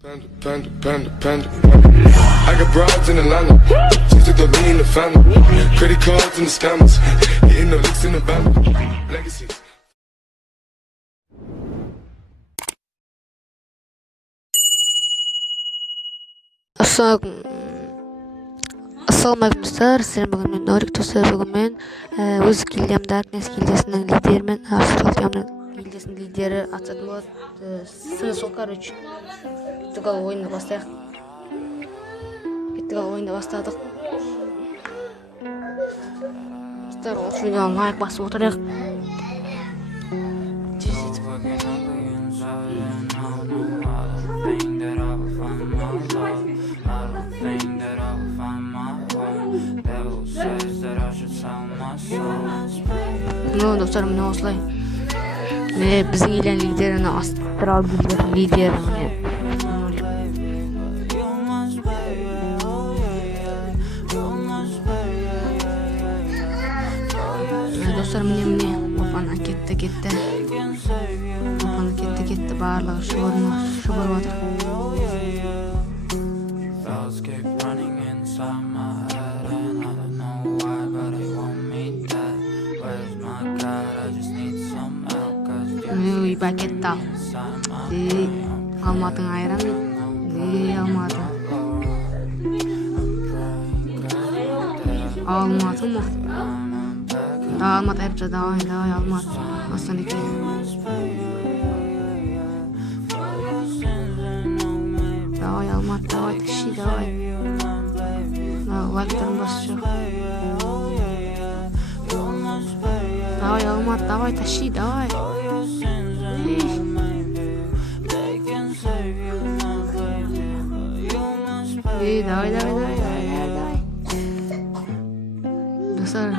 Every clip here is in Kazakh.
Panda. I got broads in Atlanta, just to throw me in the family. Credit cards and the scammers, hitting the licks in the band. Legacies. Ассалаумағалейкум достар, сіздермен бүгін мен Норик достар, бүгін мен өз гилдиямда гилдиясының лидерімен Astral гилдиясының лидері атсатын болады. Сыны сол, короче. Кеттік ал ойынды бастайық. Бастадық. Достар, осы видеоға лайк басып отырайық. Достар, міне осылай. Біздің елен лидеріні Astral лидер. Достар, міне. Опана кетті. Барлығы шұбырып отыр. Пакет ал. Алматың айран. Алматы. Алматы ма? Алматы айрапша, давай, Алматы. Астан екен. Давай, Алматы, давай, тащи, давай. Лайктарын басшы. Давай, Алматы, давай, тащи, давай. Давай. Достар.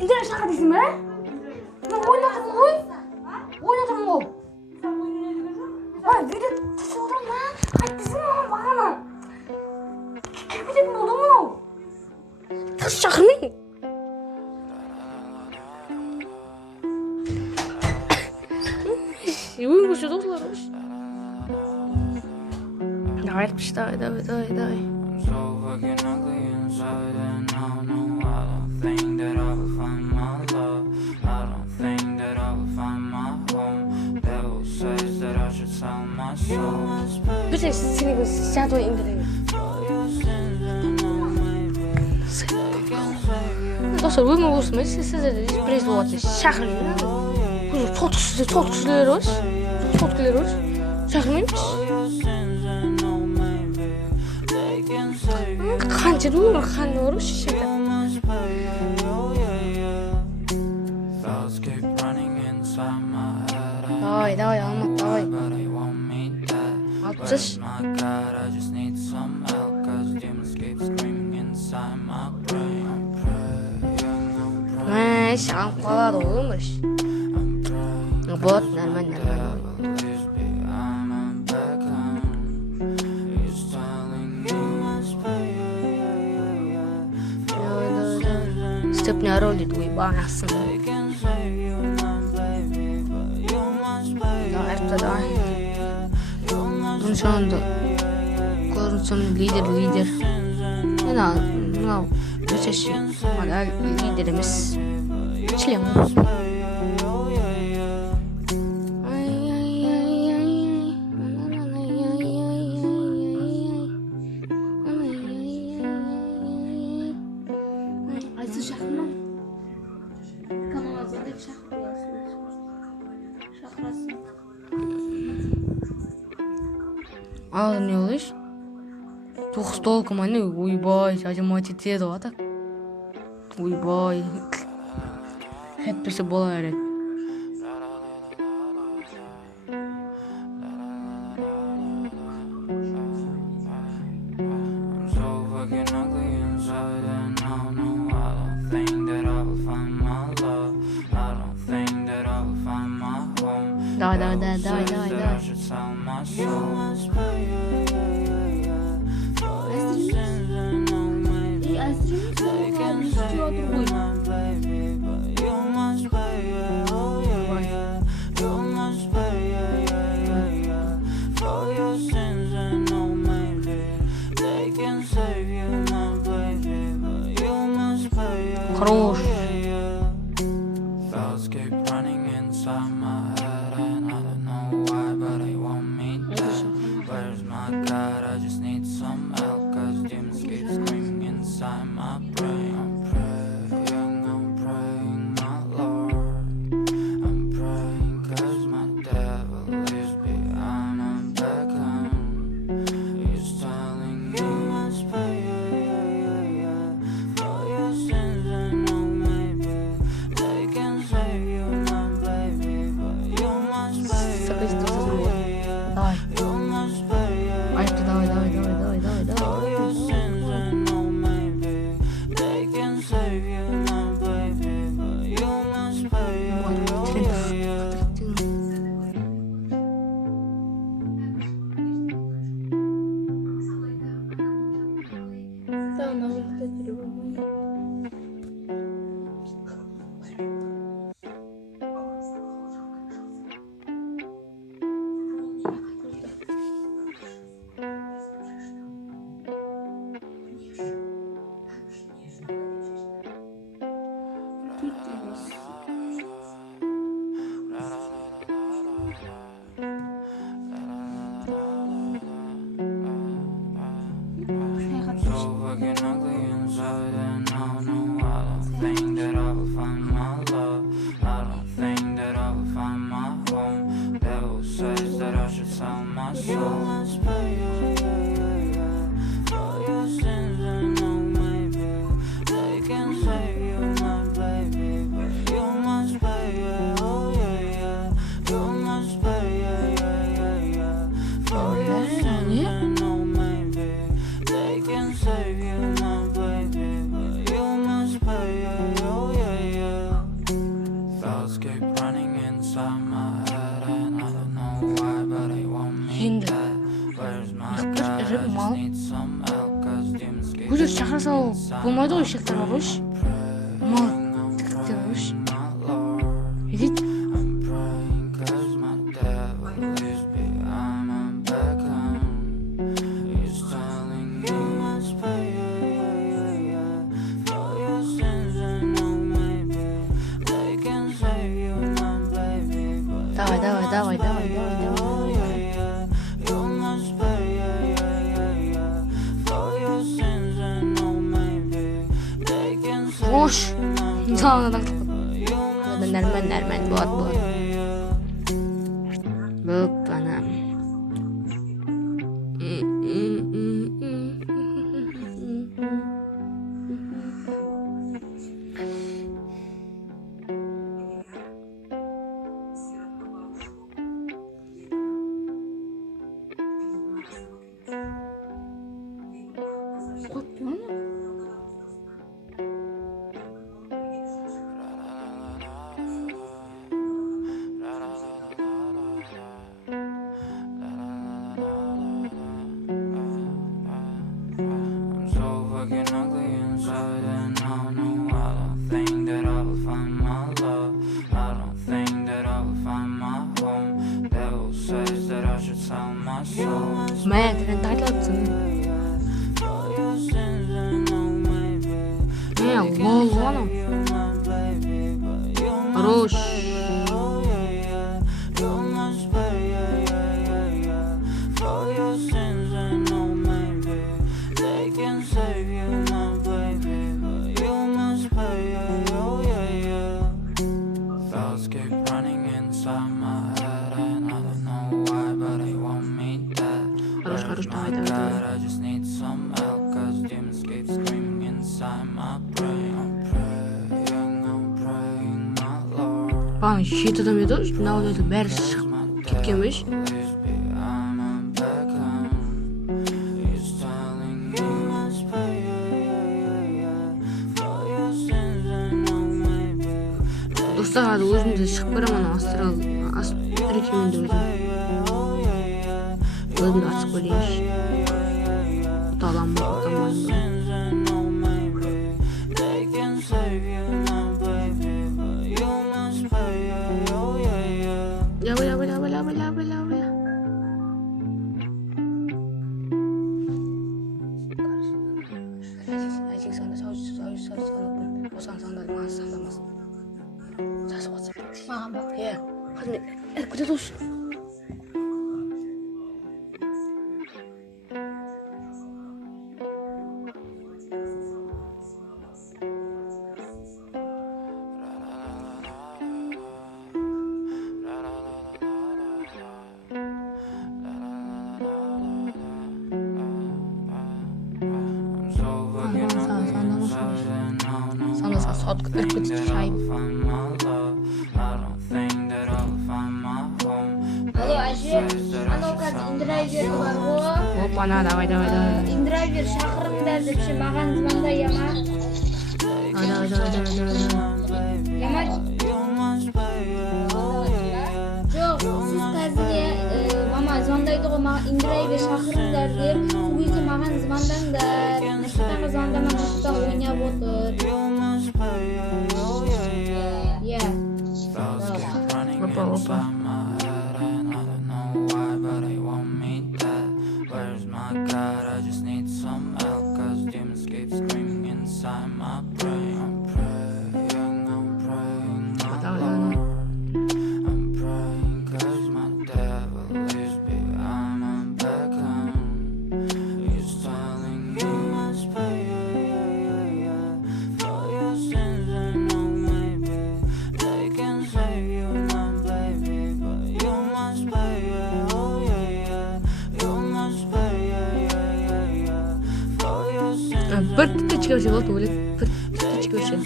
İnternet şaka değilsin be? Ben oynadım ғой. Ay video taşı oldum lan. Haydi lan bakana. Kepeden oldu mu? Taşı çakırmayın. Oyun koşuyor dostlar. Давай. Bir seni сяду интернет. Достар, вы могу смысл создать производство. Шахрин. Соткілер өз. Шахрин. Қанша дұр, қанша ұры шешеді. Давай, Алмат, давай. Алпсыз. Саған қалады ойымыз. Вот, нормально. Степня ролит, уебанасын. Давай. Бұның соңында көрінсем лидер. Мынау өсеші лидер емес. Член. Ал не олыш? Тоқыз толқы маны, ойбай, ажамат етеді ға так. Ойбай. Хәтпесі бола әрет. Давай. Хорош. Thoughts keep running inside my head and I don't know why, but they want me dead. Where's my God? I just need some help, cause demons keep screaming inside my brain. I'm praying, my Lord. I'm praying cause my devil is behind my back and he's telling me you must pay, for your sins. And oh, maybe they can save you, my baby, but you must pay. Давай. You must pay Давай. for your sins. And oh, maybe they can save you, my baby, but you must pay. So fucking ugly inside, and I don't think that I will find my love. I don't think that I will find my home. Devil says that I should sell my soul. You must pay, for your sins, and oh, maybe they can save you, my baby, but you must pay, oh yeah. You must pay, for your sins, and oh, maybe they can save you, my baby, but you must pay, oh yeah. Thoughts keep running inside my head and I don't know why, but they want me dead. Where's my God? I just need some help, cause demons keep Бұл жерде шақыра салу болмайды ғой, шектарға қойшы. Мал тікіктер қойшы. Едет. I'm praying cause my devil is behind my back and he's telling me you must pay, for your sins, and oh, maybe they can save you, my baby, but Давай. oh yeah. You must pay, for your sins, and oh, maybe they can save Хош. you, my Сағынан baby, but you must нормально, болады. Бүп, анам. I'm so fucking ugly inside, and I don't think that I will find my love. I don't think that I will find my home. Devil says that I should sell my soul. Мә, тірін тайтылыпсың. For your sins, and oh, maybe Лол, анам. you, my baby, but you must Хорош. pay, oh yeah. You must pay, for your sins, and oh, maybe they can save you, my baby, but you must pay, oh yeah. Thoughts keep running inside my head and I don't know why, but they want me dead. Хорош, Where's my давай. God? I just need some help, cause demons keep screaming inside my brain. I'm praying, my Lord. Бағана 7 адам еді, мынау еді, бәрі шығып кеткен беш. He's behind my back and he's telling me you must pay, for your sins, and oh, maybe Достарға да өзімді шығып барам, Astral рекеменде өзімді атысып көрейінші. Ұталамын, ұтамайын. and oh, maybe they can save you, my baby, but you must pay, oh yeah. Ля-ля-ля-ля-ля-ля-ля-ля. Айзек санда сау Маған бақ. Иә. Қазір күте тұршы. Sanırsa sot ürkütü çayım. Алло, әже, анау қазір индрайвер бар ғой. Опана, давай. Индрайвер шақырыңдар деп ше маған звондай яма. Давай. Яма. Жоқ, сіз қазірге мама звондайды ғой, маған индрайвер шақырыңдар деп. Сол кезде маған звондаңдар. Нұрсұлтанға звондама, Нұрсұлтан ойнап отыр. Иә. Опа. Bir tüte çıkarsa болады ойлайды. Bir tüte çıkarса.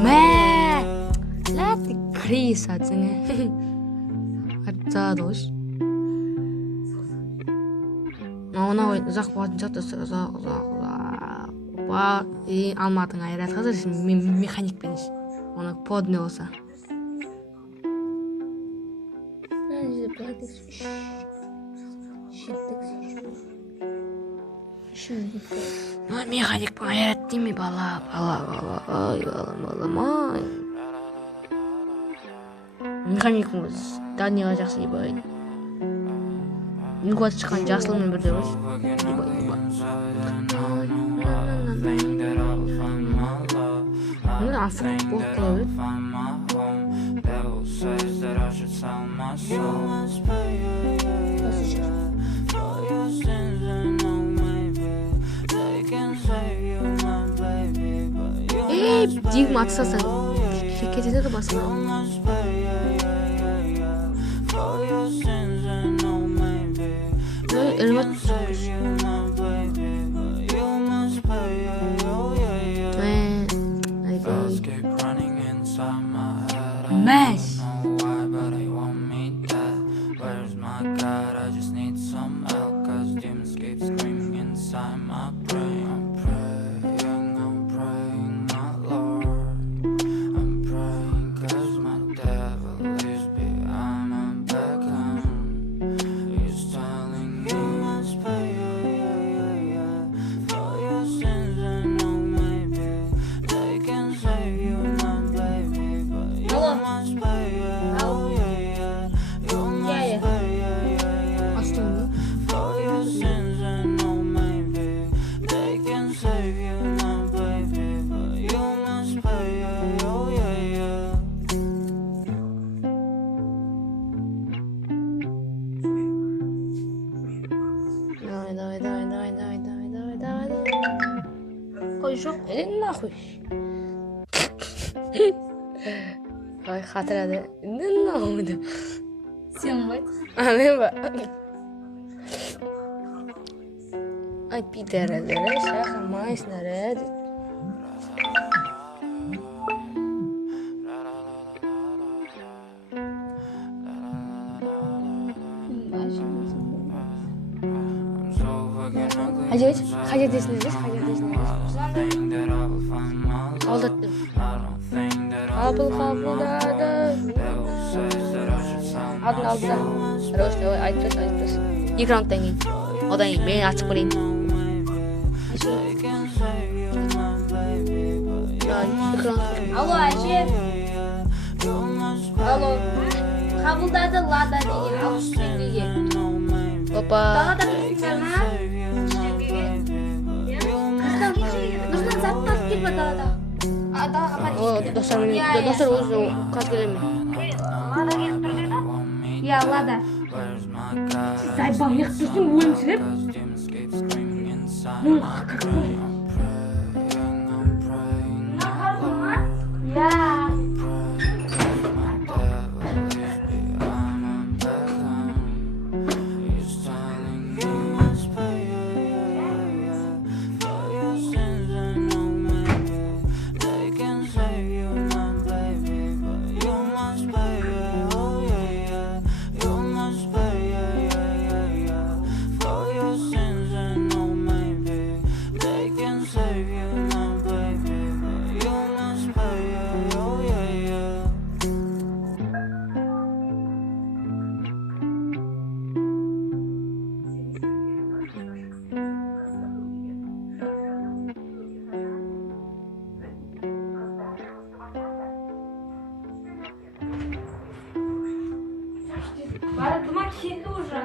Мә! Ләтті крейс атсыңа. Атсады ош. Ona ұзақ болатын сияқты, ұзақ. Опа, алматың айрат қазір механикпен іш. Оны подны болса. Механик айрат дейме бала. Ай, балам. Механикіміз Данияға жақсы ебайды. Инкуат шыққан жасылымен бірде өз. Мені африк болып қала өз. Дегім атсасаң кетеді басына. Эльмат түсіңгіш. Мәш! Жоқ, нахуй. Ай, қатырады. Нахуй. Сен ғой. Мен ба? Ай, пидоралары, шақырмайсыңдар. Қажетесіңіз. Қабылдаттым. Қабылдады. Алдын. Рөшті, айтып тұрс. 2 раундтан кейін. Одан кейін мен ашып көрейін. Алло, әже. Алло. Қабылдады Лада деген. Ал үстеңгеге. Опа. Далада тұрсыңдар ма? Үстеңгеге. Нұрсұлтан заттап келме далада. Достар менен достар өзү кат келеми. Лада келіп тұр дейді? Иә, Лада. Зайбан яқтырсың өлімсіреп? Бары туман келді уже.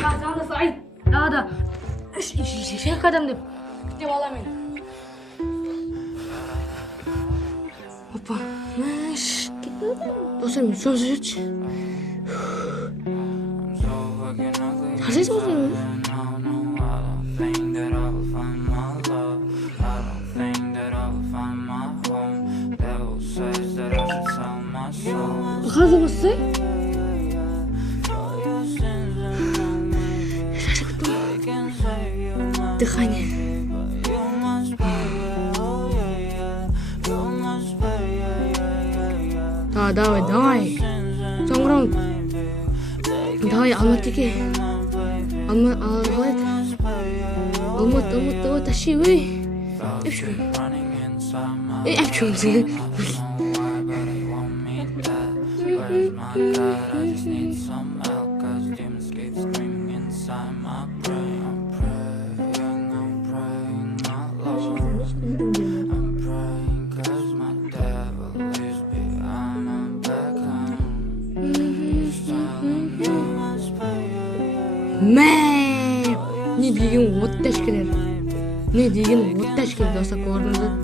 Қазандасы айт. Ада. Шек адам деп. Күтеп аламын. Опа. Достар мен сон жүрші. Қазайсы болсын. Қазы болсы? Дыхание. Давай. Соңырауын. Давай, Алматыге. Алматы, тащи, өй. Әпшім. Не деген от тәшкелер. Достар көрдіңіз.